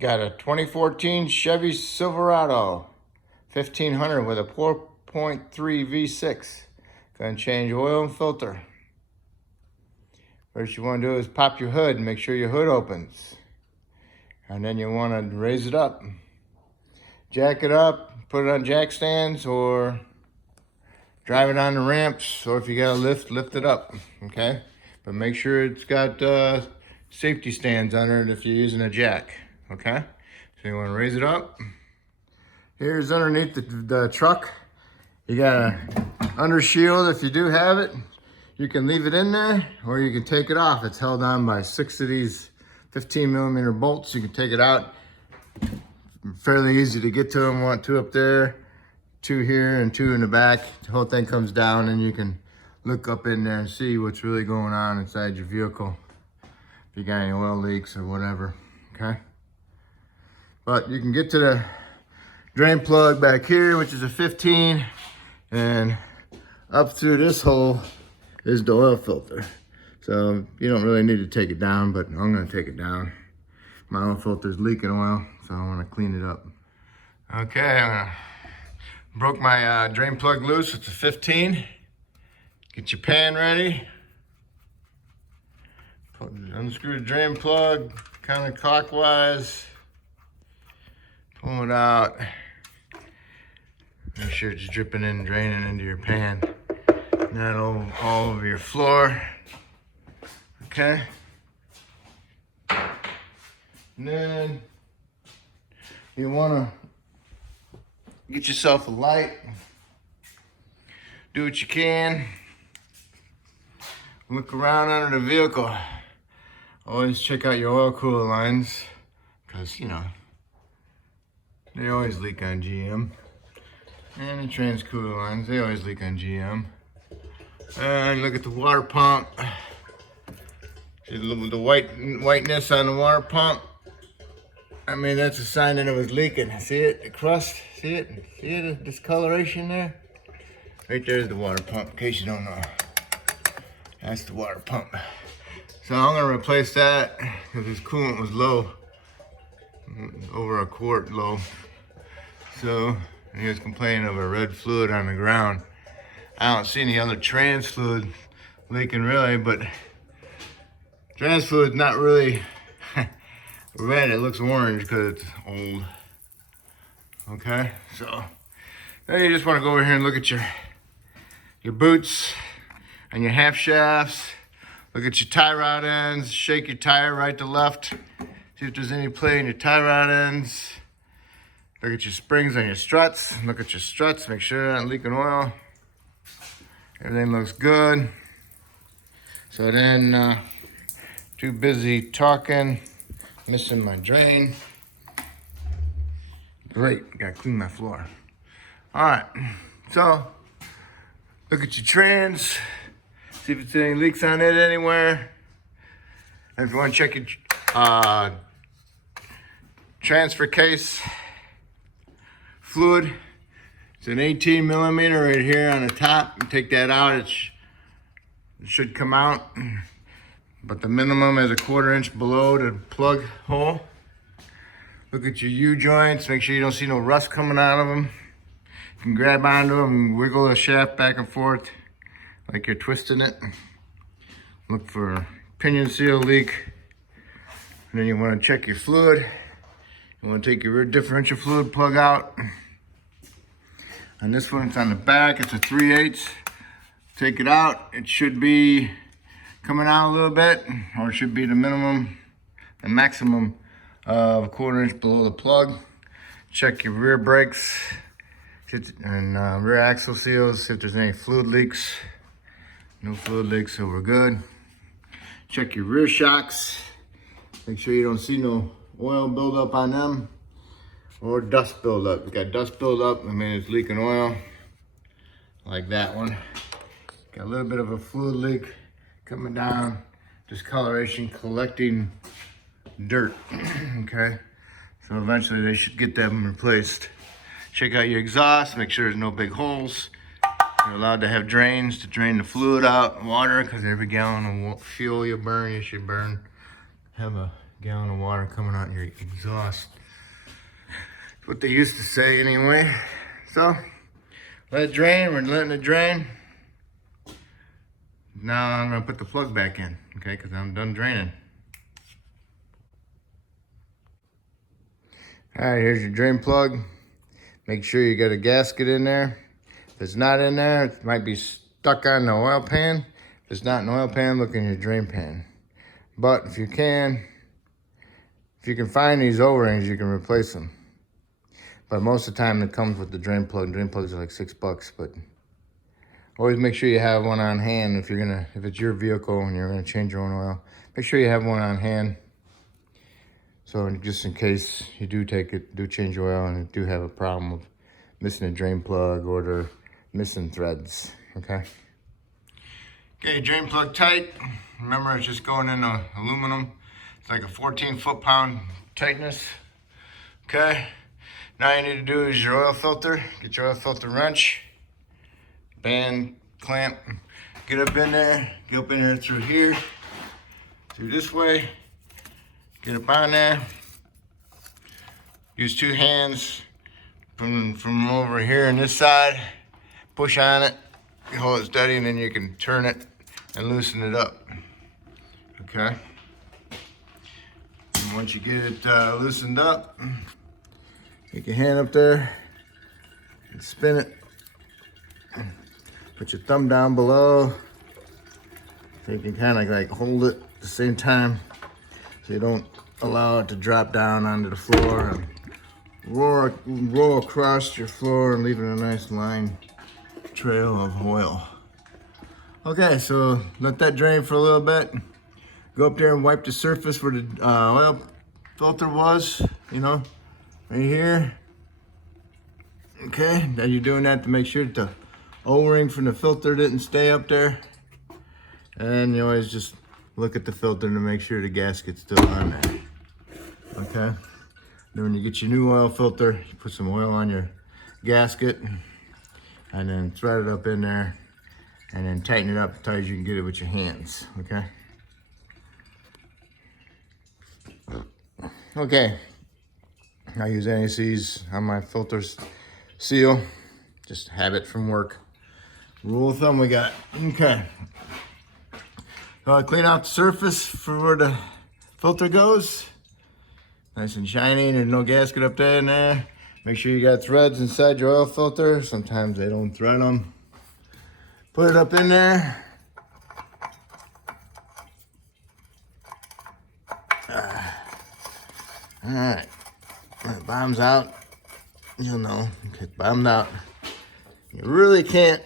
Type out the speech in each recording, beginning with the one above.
Got a 2014 Chevy Silverado 1500 with a 4.3 V6. Gonna change oil and filter. First you want to do is pop your hood and make sure your hood opens. And then you want to raise it up. Jack it up, put it on jack stands, or drive it on the ramps, or if you got a lift it up, okay? But make sure it's got safety stands under it if you're using a jack, okay? So you want to raise it up. Here's underneath the truck. You got a under shield if you do have it. You can leave it in there, or you can take it off. It's held on by 6 of these 15mm bolts. You can take it out. Fairly easy to get to them. Want 2 up there, 2 here, and 2 in the back. The whole thing comes down, and you can look up in there and see what's really going on inside your vehicle. If you got any oil leaks or whatever, okay? But you can get to the drain plug back here, which is a 15, and up through this hole is the oil filter. So you don't really need to take it down, but I'm gonna take it down. My oil filter's leaking oil, so I wanna clean it up. Okay, broke my drain plug loose. It's a 15. Get your pan ready. Unscrew the drain plug counterclockwise. Pull it out. Make sure it's dripping and draining into your pan, not all over your floor. Okay. And then you want to get yourself a light. Do what you can. Look around under the vehicle. Always check out your oil cooler lines, because, you know, they always leak on GM. And the trans cooler lines, they always leak on GM. And look at the water pump. See the whiteness on the water pump? I mean, that's a sign that it was leaking. See it? The crust? See it? See it? The discoloration there? Right there's the water pump, in case you don't know. That's the water pump. So I'm gonna replace that because this coolant was low. Over a quart low. So he was complaining of a red fluid on the ground. I don't see any other trans fluid leaking really, but trans fluid's not really red. It looks orange because it's old. Okay, so then you just want to go over here and look at your boots and your half shafts. Look at your tie rod ends. Shake your tire right to left. See if there's any play in your tie rod ends. Look at your springs on your struts. Look at your struts. Make sure they're not leaking oil. Everything looks good. So then, too busy talking, missing my drain. Great, gotta clean my floor. All right, so look at your trans. See if there's any leaks on it anywhere. And if you want to check your transfer case fluid, it's an 18mm right here on the top. You take that out, it should come out. But the minimum is a 1/4 inch below the plug hole. Look at your U-joints, make sure you don't see no rust coming out of them. You can grab onto them and wiggle the shaft back and forth like you're twisting it. Look for pinion seal leak. And then you want to check your fluid. You want to take your rear differential fluid plug out. And this one, it's on the back, it's a 3/8. Take it out, it should be coming out a little bit, or it should be the minimum, the maximum of a 1/4 inch below the plug. Check your rear brakes and rear axle seals, see if there's any fluid leaks. No fluid leaks, so we're good. Check your rear shocks. Make sure you don't see no oil buildup on them or dust buildup. If you got dust buildup, I mean it's leaking oil, like that one. Got a little bit of a fluid leak coming down, discoloration, collecting dirt. Okay, so eventually they should get them replaced. Check out your exhaust, make sure there's no big holes. You're allowed to have drains to drain the fluid out, water, because every gallon of fuel you burn, you should have a gallon of water coming out your exhaust. That's what they used to say anyway. So, let it drain, we're letting it drain. Now I'm gonna put the plug back in, okay, because I'm done draining. All right, here's your drain plug. Make sure you got a gasket in there. If it's not in there, it might be stuck on the oil pan. If it's not an oil pan, look in your drain pan. But if you can find these O-rings, you can replace them. But most of the time it comes with the drain plug. Drain plugs are like $6, but always make sure you have one on hand if it's your vehicle and you're gonna change your own oil. Make sure you have one on hand. So just in case you do change your oil and do have a problem with missing a drain plug or the missing threads, okay? Okay, drain plug tight. Remember, it's just going into aluminum. It's like a 14 foot-pound tightness, okay? Now you need to do is your oil filter. Get your oil filter wrench, band clamp, get up in there, through here, through this way, get up on there. Use two hands from over here on this side, push on it, you hold it steady, and then you can turn it and loosen it up, okay? And once you get it loosened up, take your hand up there and spin it. Put your thumb down below so you can kind of like hold it at the same time so you don't allow it to drop down onto the floor and roll across your floor and leaving a nice line trail of oil. Okay, so let that drain for a little bit. Go up there and wipe the surface where the oil filter was, you know, right here. Okay, now you're doing that to make sure that the O-ring from the filter didn't stay up there. And you always just look at the filter to make sure the gasket's still on there. Okay, then when you get your new oil filter, you put some oil on your gasket and then thread it up in there and then tighten it up as tight as you can get it with your hands, okay? Okay, I use NACs on my filters seal, just habit from work. Rule of thumb we got, okay. So clean out the surface for where the filter goes. Nice and shiny, there's no gasket up there and there. Make sure you got threads inside your oil filter. Sometimes they don't thread them. Put it up in there. All right, when it bottoms out, you'll know, okay, bottomed out. You really can't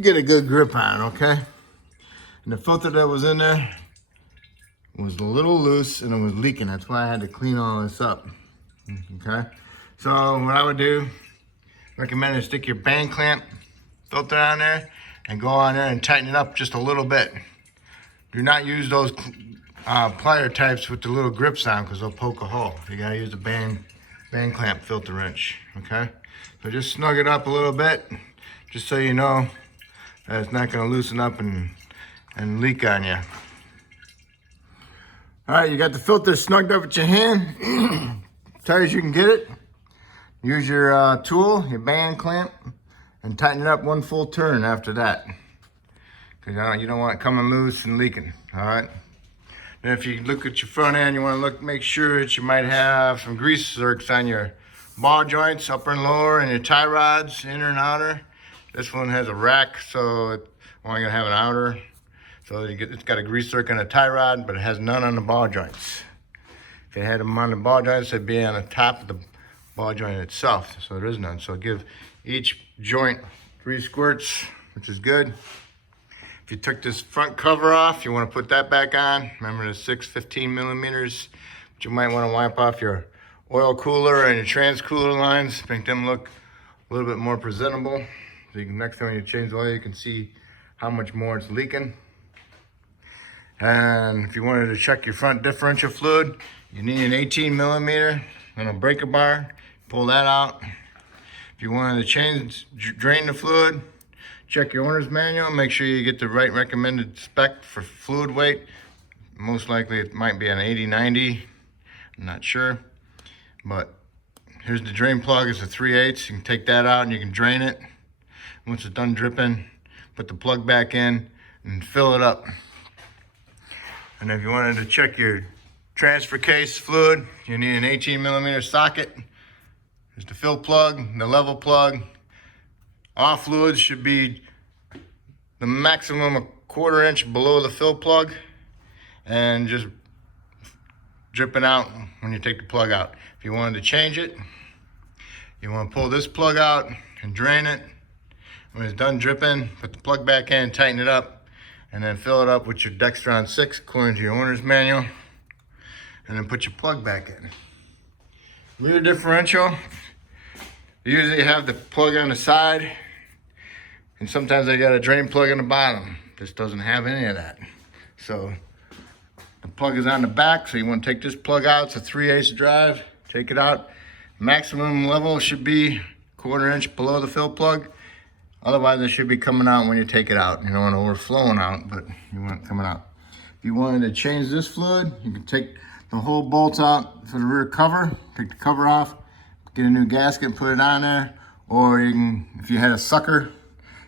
get a good grip on, okay? And the filter that was in there was a little loose and it was leaking. That's why I had to clean all this up, okay? So what I would do, recommend is stick your band clamp filter on there and go on there and tighten it up just a little bit. Do not use those plier types with the little grips on because they'll poke a hole. You gotta use the band clamp filter wrench, okay? So just snug it up a little bit, just so you know that it's not gonna loosen up and leak on you. All right, you got the filter snugged up with your hand, tight as you can get it. Use your tool, your band clamp, and tighten it up one full turn after that. Because you don't want it coming loose and leaking, all right? Then if you look at your front end, you want to make sure that you might have some grease zerks on your ball joints, upper and lower, and your tie rods, inner and outer. This one has a rack, so it's only gonna have an outer. So it's got a grease zerk and a tie rod, but it has none on the ball joints. If it had them on the ball joints, it'd be on the top of the ball joint itself, so there is none. So give each joint 3 squirts, which is good. If you took this front cover off, you want to put that back on. Remember the 15 millimeters, but you might want to wipe off your oil cooler and your trans cooler lines, make them look a little bit more presentable. So you can, next time you change the oil, you can see how much more it's leaking. And if you wanted to check your front differential fluid, you need an 18 millimeter and a breaker bar. Pull that out. If you wanted to drain the fluid, check your owner's manual. Make sure you get the right recommended spec for fluid weight. Most likely it might be an 80-90. I'm not sure. But here's the drain plug. It's a 3/8. You can take that out and you can drain it. Once it's done dripping, put the plug back in and fill it up. And if you wanted to check your transfer case fluid, you need an 18mm socket. There's the fill plug, the level plug. All fluids should be the maximum a 1/4 inch below the fill plug and just dripping out when you take the plug out. If you wanted to change it, you want to pull this plug out and drain it. When it's done dripping, put the plug back in, tighten it up, and then fill it up with your Dextron 6 according to your owner's manual, and then put your plug back in. Rear differential, usually have the plug on the side, and sometimes I got a drain plug on the bottom. This doesn't have any of that. So the plug is on the back, so you want to take this plug out. It's a 3/8 drive. Take it out. Maximum level should be 1/4 inch below the fill plug. Otherwise, it should be coming out when you take it out. You don't want it overflowing out, but you want it coming out. If you wanted to change this fluid, you can take the whole bolts out for the rear cover. Take the cover off, get a new gasket and put it on there. Or you can, if you had a sucker,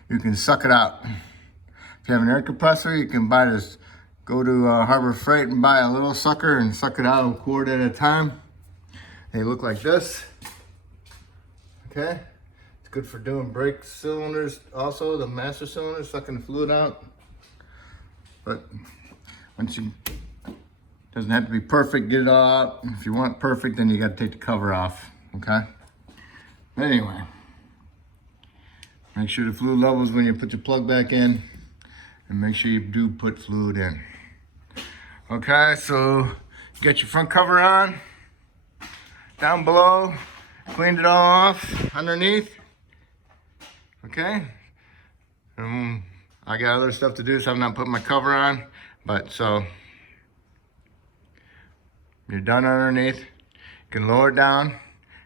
you can suck it out. If you have an air compressor, you can buy this. Go to Harbor Freight and buy a little sucker and suck it out a quart at a time. They look like this. Okay, it's good for doing brake cylinders. Also, the master cylinder, sucking the fluid out. But once you, doesn't have to be perfect. Get it all out. If you want perfect, then you got to take the cover off. Okay. But anyway, make sure the fluid levels when you put your plug back in, and make sure you do put fluid in. Okay, so you got your front cover on. Down below, cleaned it all off underneath. Okay, I got other stuff to do, so I'm not putting my cover on. But so you're done underneath. You can lower it down.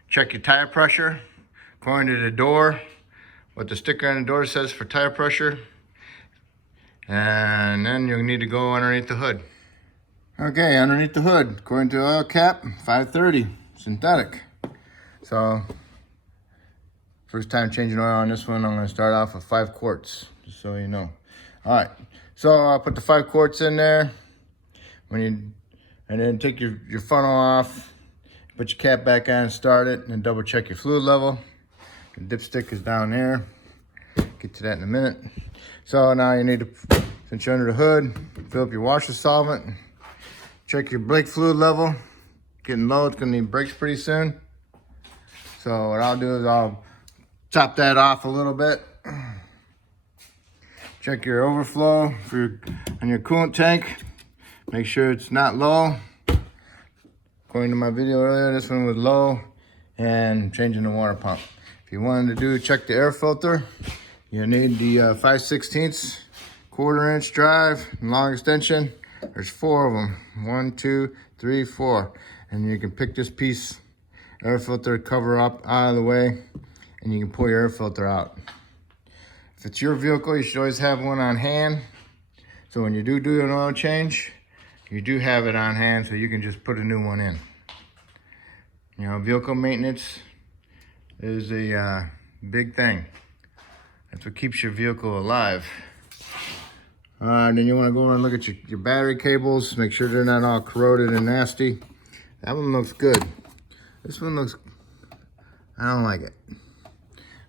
Check your tire pressure according to the door, what the sticker on the door says for tire pressure. And then you'll need to go underneath the hood. Okay, underneath the hood, according to oil cap, 530 synthetic. So first time changing oil on this one, I'm going to start off with 5 quarts, just so you know. All right, so I'll put the 5 quarts in there. And then take your funnel off, put your cap back on and start it, and then double check your fluid level. The dipstick is down there. Get to that in a minute. So now you need to, since you're under the hood, fill up your washer solvent. Check your brake fluid level. Getting low, it's gonna need brakes pretty soon. So what I'll do is I'll top that off a little bit. Check your overflow on your coolant tank. Make sure it's not low. According to my video earlier, this one was low, and changing the water pump. If you wanted to check the air filter, you need the 5/16 1/4 inch drive, long extension. There's 4 of them. 1, 2, 3, 4. And you can pick this piece, air filter cover up out of the way, and you can pull your air filter out. If it's your vehicle, you should always have one on hand. So when you do an oil change, you do have it on hand, so you can just put a new one in. You know, vehicle maintenance is a big thing. That's what keeps your vehicle alive. Then you want to go over and look at your battery cables. Make sure they're not all corroded and nasty. That one looks good. This one looks, I don't like it.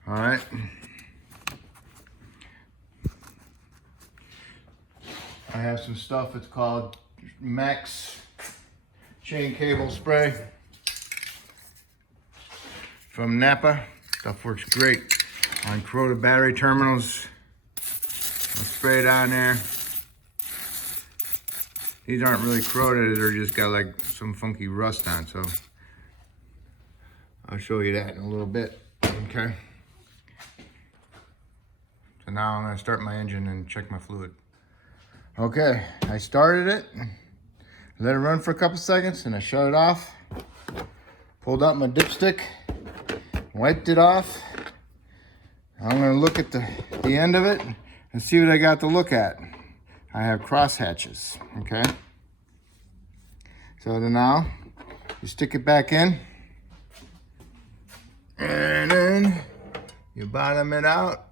All right. I have some stuff. It's called Max chain cable spray from Napa. Stuff works great on corroded battery terminals. I'll spray it on there. These aren't really corroded, they're just got like some funky rust on, so I'll show you that in a little bit. Okay. So now I'm gonna start my engine and check my fluid. Okay, I started it, let it run for a couple seconds, and I shut it off. Pulled out my dipstick, wiped it off. I'm gonna look at the end of it and see what I got to look at. I have cross hatches, okay? So then now you stick it back in, and then you bottom it out.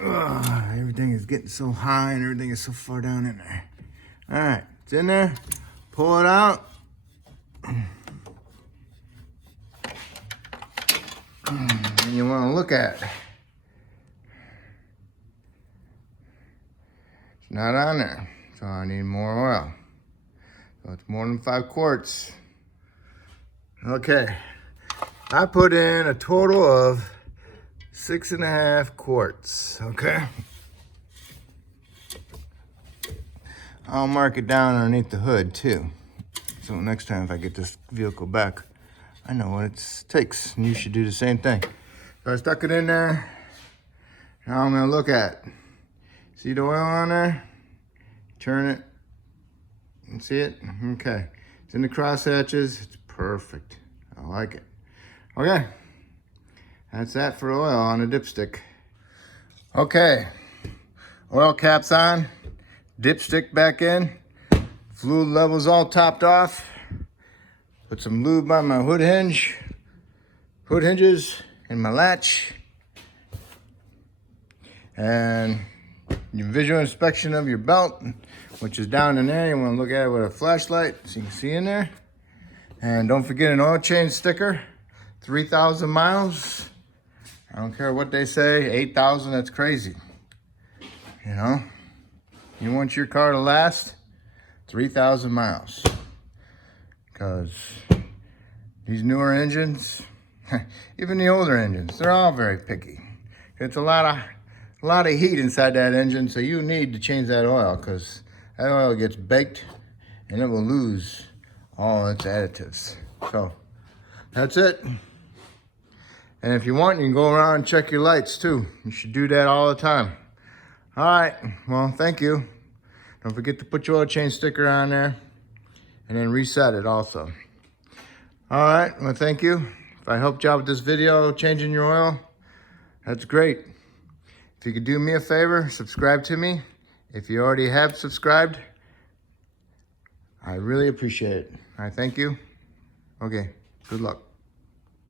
Everything is getting so high and everything is so far down in there. All right, it's in there. Pull it out. And you want to look at it. It's not on there, so I need more oil. So it's more than 5 quarts. Okay, I put in a total of 6.5 quarts, okay? I'll mark it down underneath the hood too. So next time if I get this vehicle back, I know what it takes, and you should do the same thing. So I stuck it in there. Now I'm gonna look at it. See the oil on there? Turn it and see it? Okay, it's in the cross hatches. It's perfect, I like it. Okay, that's that for oil on a dipstick. Okay, oil cap's on, dipstick back in, fluid levels all topped off. Put some lube on my hood hinges, and my latch. And your visual inspection of your belt, which is down in there. You want to look at it with a flashlight so you can see in there. And don't forget an oil change sticker, 3,000 miles. I don't care what they say, 8,000, that's crazy. You know, you want your car to last 3,000 miles. Because these newer engines, even the older engines, they're all very picky. It's a lot of heat inside that engine, so you need to change that oil, because that oil gets baked and it will lose all its additives. So that's it. And if you want, you can go around and check your lights too. You should do that all the time. All right, well, thank you. Don't forget to put your oil change sticker on there and then reset it also. All right, well, thank you. If I helped you out with this video, changing your oil, that's great. If you could do me a favor, subscribe to me. If you already have subscribed, I really appreciate it. All right, thank you. Okay, good luck.